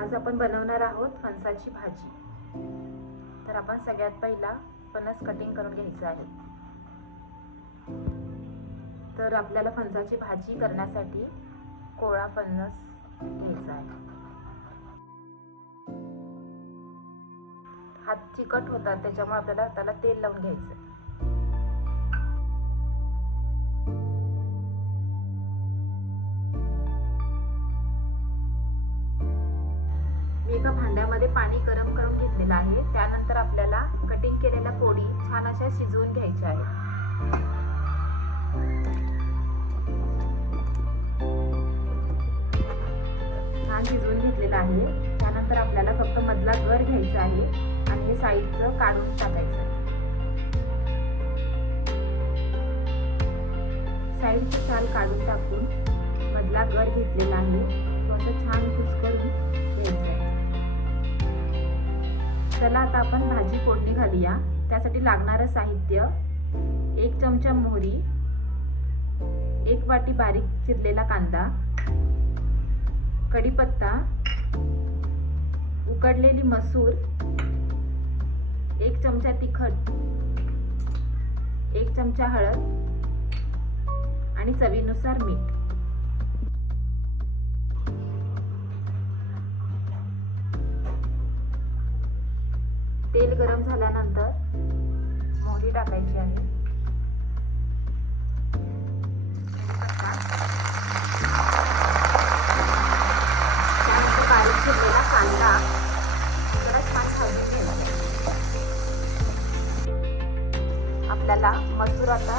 आज आपण बनवणार आहोत फणसाची भाजी। तर आपण सगळ्यात पहिला फणस कटिंग करून घ्यायचा आहे। तर आपल्याला फणसाची भाजी करण्यासाठी कोवळा फणस घ्यायचा आहे। हात चिकट होतात त्याच्यामुळे आपल्याला त्याला तेल लावून घ्यायचं आहे। मी एका भांड्यामध्ये पाणी गरम करून घेतलेलं आहे। त्यानंतर आपल्याला कटिंग केलेल्या फोडी छान अशा शिजवून घ्यायच्या आहेत। छान शिजवून घेतलेलं आहे। त्यानंतर आपल्याला फक्त मधला गर घ्यायचा आहे आणि हे साईडचं काढून टाकायचं आहे। साईडची साल काढून टाकून मधला गर घेतलेला आहे तो असं छान कुस्करून घ्यायचा आहे। चला आता आपण भाजी फोडणी घालूया। त्यासाठी लागणारं साहित्य 1 चमचा मोहरी, 1 वाटी बारीक चिरलेला कांदा, कढीपत्ता, उकडलेली मसूर, 1 चमचा तिखट, 1 चमचा हळद आणि चवीनुसार मीठ। तेल गरम झाल्यानंतर मोहरी टाकायची आहे। त्यानंतर बारीक चिरलेला कांदा जरा छान भाजून घ्यायचा। आपल्याला मसूर आता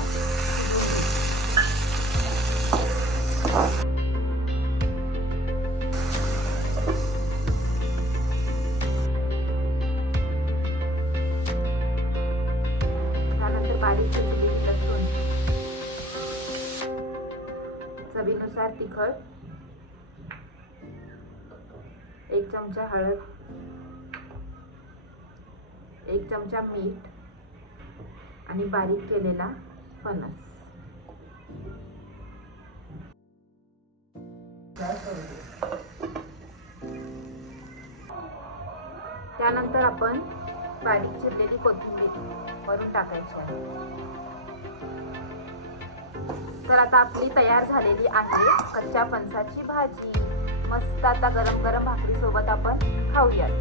बारीक चिरलेली लसूण, चवीनुसार तिखट, 1 चमचा हळद, 1 चमचा मीठ आणि बारीक केलेला फणस। त्यानंतर आपण बारीक चिरलेली कोथिंबीर वरून टाकायची आहे। तर आता आपली तयार झालेली आहे कच्च्या फणसाची भाजी। मस्त आता गरम गरम भाकरी सोबत आपण खाऊयात।